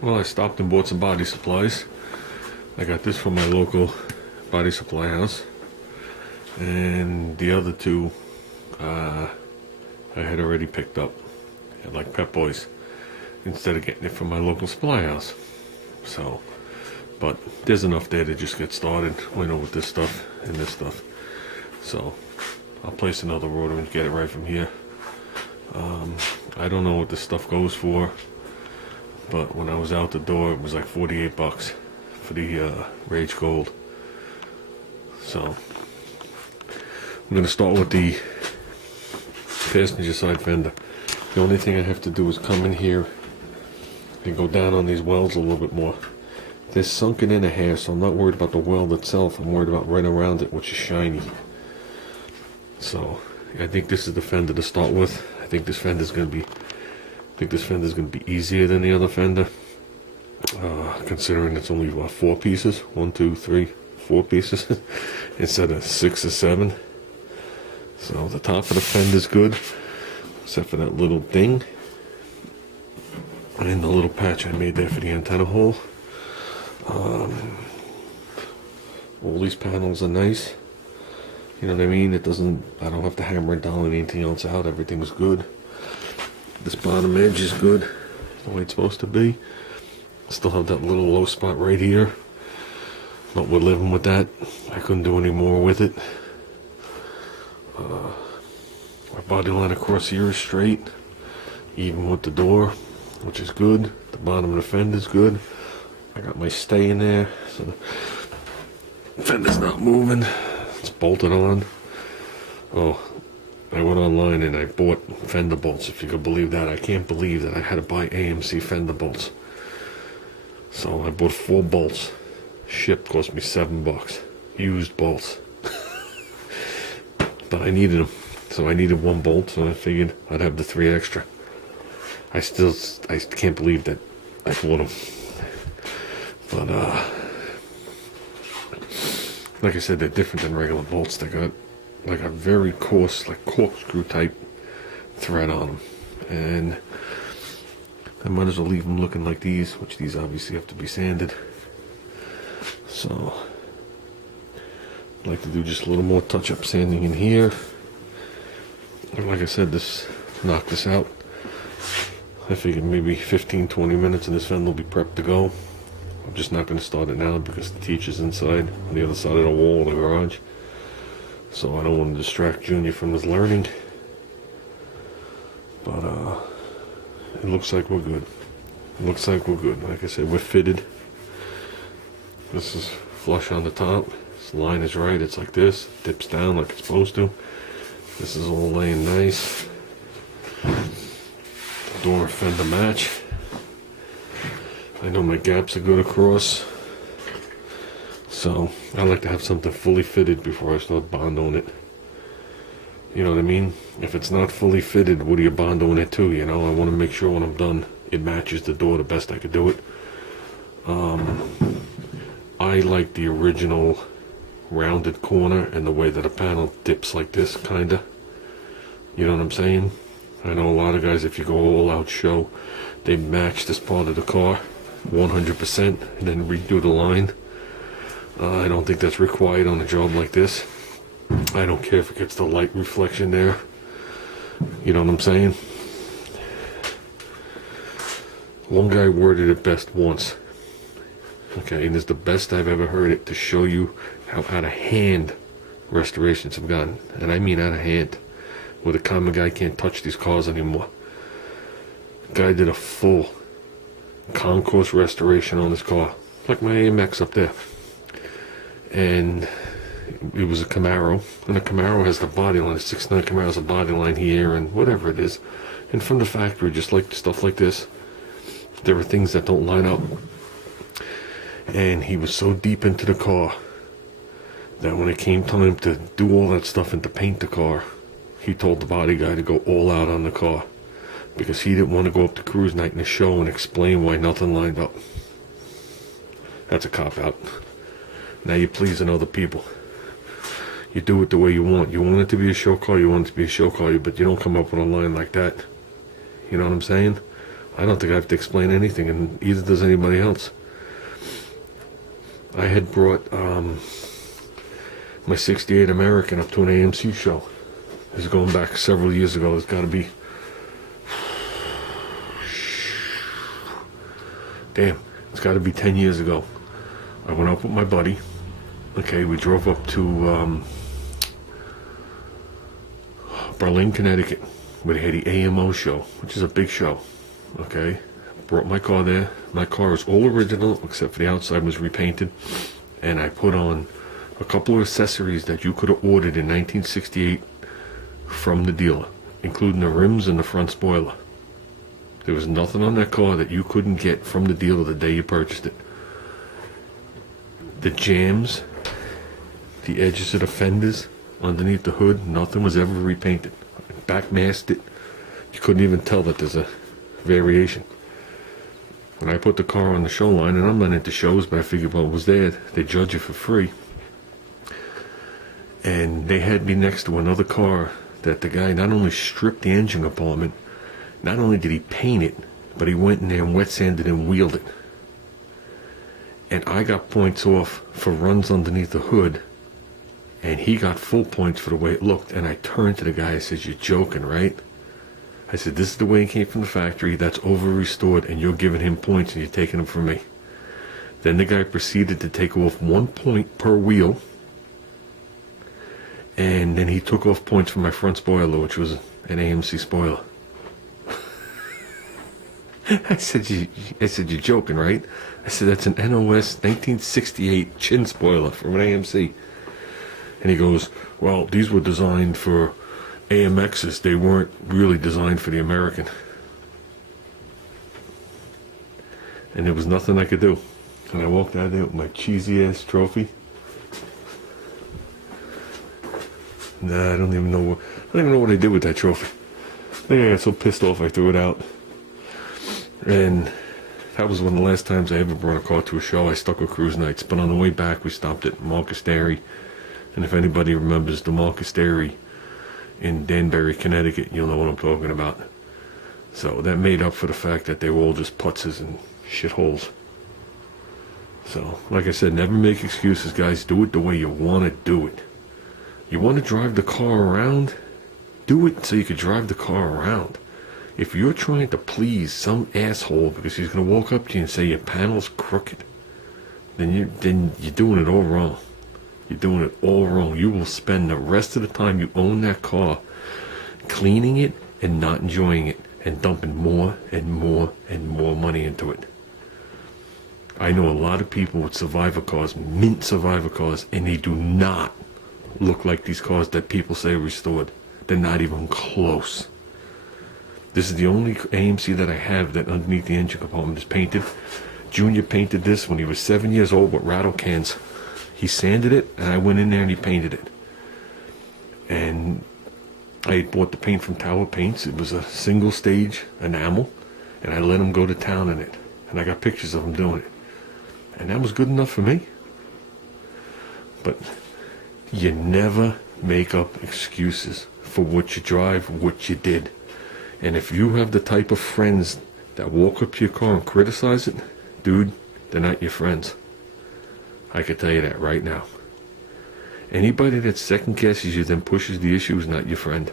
Well, I stopped and bought some body supplies. I got this from my local body supply house, and the other two I had already picked up at like Pep Boys instead of getting it from my local supply house. So, but there's enough there to just get started, with this stuff and this stuff. So I'll place another order and get it right from here. I don't know what this stuff goes for, but when I was out the door, it was like 48 bucks for the Rage Gold. So I'm gonna start with the passenger side fender. The only thing I have to do is come in here and go down on these welds a little bit more. They're sunken in a hair, so I'm not worried about the weld itself. I'm worried about right around it, which is shiny. So I think this is the fender to start with. I think this fender's gonna be easier than the other fender, considering it's only what, 4 pieces, 1, 2, 3, 4 pieces instead of 6 or 7. So the top of the fender's good, except for that little ding and the little patch I made there for the antenna hole. All these panels are nice. You know what I mean? I don't have to hammer it down and anything else out. Everything's good. This bottom edge is good, the way it's supposed to be. Still have that little low spot right here, but we're living with that. I couldn't do any more with it. My body line across here is straight, even with the door, which is good. The bottom of the fender is good. I got my stay in there, so the fender's not moving. It's bolted on. Oh, I went online and I bought fender bolts, if you could believe that. I can't believe that I had to buy AMC fender bolts. So I bought 4 bolts. Shipped, cost me $7. Used bolts. But I needed them. So I needed 1 bolt, so I figured I'd have the 3 extra. I can't believe that I bought them. But like I said, they're different than regular bolts. They got like a very coarse, like corkscrew type thread on them, and I might as well leave them looking like these, which these obviously have to be sanded. So I'd like to do just a little more touch-up sanding in here. And like I said, knock this out. I figured maybe 15-20 minutes and this fender will be prepped to go. I'm just not going to start it now because the teacher's inside on the other side of the wall of the garage. So I don't want to distract Junior from his learning. But it looks like we're good. Like I said, we're fitted. This is flush on the top. This line is right. It's like this. Dips down like it's supposed to. This is all laying nice. Door fender match. I know my gaps are good across, so I like to have something fully fitted before I start bondoing it. You know what I mean? If it's not fully fitted, what are you bondoing it to? You know, I want to make sure when I'm done it matches the door the best I could do it. I like the original rounded corner and the way that a panel dips like this, kinda. You know what I'm saying? I know a lot of guys, if you go all out show, they match this part of the car 100% and then redo the line. I don't think that's required on a job like this. I don't care if it gets the light reflection there. You know what I'm saying? One guy worded it best once. Okay, and it's the best I've ever heard it to show you how out of hand restorations have gotten. And I mean out of hand. Where the common guy can't touch these cars anymore. Guy did a full concourse restoration on this car, like my AMX up there, and it was a Camaro, and a Camaro has the body line. A 6.9 Camaro has a body line here and whatever it is, and from the factory, just like stuff like this, there are things that don't line up, and he was so deep into the car that when it came time to do all that stuff and to paint the car, he told the body guy to go all out on the car because he didn't want to go up to cruise night in the show and explain why nothing lined up. That's a cop-out. Now you're pleasing other people. You do it the way you want. You want it to be a show car, you want it to be a show car, but you don't come up with a line like that. You know what I'm saying? I don't think I have to explain anything, and either does anybody else. I had brought my 68 American up to an AMC show. This is going back several years ago. It's got to be... Damn, it's got to be 10 years ago. I went up with my buddy. Okay, we drove up to Berlin, Connecticut, where they had the AMO show, which is a big show. Okay, brought my car there. My car was all original, except for the outside was repainted. And I put on a couple of accessories that you could have ordered in 1968 from the dealer, including the rims and the front spoiler. There was nothing on that car that you couldn't get from the dealer the day you purchased it. The jams, the edges of the fenders, underneath the hood, nothing was ever repainted. Back masked it. You couldn't even tell that there's a variation. When I put the car on the show line, and I'm not into shows, but I figured, well, it was there. They judge it for free. And they had me next to another car that the guy not only stripped the engine compartment, not only did he paint it, but he went in there and wet sanded and wheeled it. And I got points off for runs underneath the hood, and he got full points for the way it looked. And I turned to the guy, I said, "You're joking, right?" I said, "This is the way it came from the factory. That's over restored, and you're giving him points and you're taking them from me." Then the guy proceeded to take off 1 point per wheel, and then he took off points from my front spoiler, which was an AMC spoiler. I said, "You're joking, right?" I said, "That's an NOS 1968 chin spoiler from an AMC." And he goes, "Well, these were designed for AMXs. They weren't really designed for the American." And there was nothing I could do. And I walked out of there with my cheesy ass trophy. Nah, I don't even know what I did with that trophy. I think I got so pissed off I threw it out. And that was one of the last times I ever brought a car to a show. I stuck with cruise nights. But on the way back, we stopped at Marcus Dairy. And if anybody remembers the Marcus Dairy in Danbury, Connecticut, you'll know what I'm talking about. So that made up for the fact that they were all just putzes and shitholes. So, like I said, never make excuses, guys. Do it the way you want to do it. You want to drive the car around? Do it so you can drive the car around. If you're trying to please some asshole because he's going to walk up to you and say your panel's crooked, then you're doing it all wrong. You're doing it all wrong. You will spend the rest of the time you own that car cleaning it and not enjoying it and dumping more and more and more money into it. I know a lot of people with survivor cars, mint survivor cars, and they do not look like these cars that people say are restored. They're not even close. This is the only AMC that I have that underneath the engine compartment is painted. Junior painted this when he was 7 years old with rattle cans. He sanded it, and I went in there and he painted it. And I had bought the paint from Tower Paints. It was a single stage enamel, and I let him go to town in it. And I got pictures of him doing it. And that was good enough for me. But you never make up excuses for what you drive, what you did. And if you have the type of friends that walk up to your car and criticize it, dude, they're not your friends. I can tell you that right now. Anybody that second guesses you then pushes the issue is not your friend.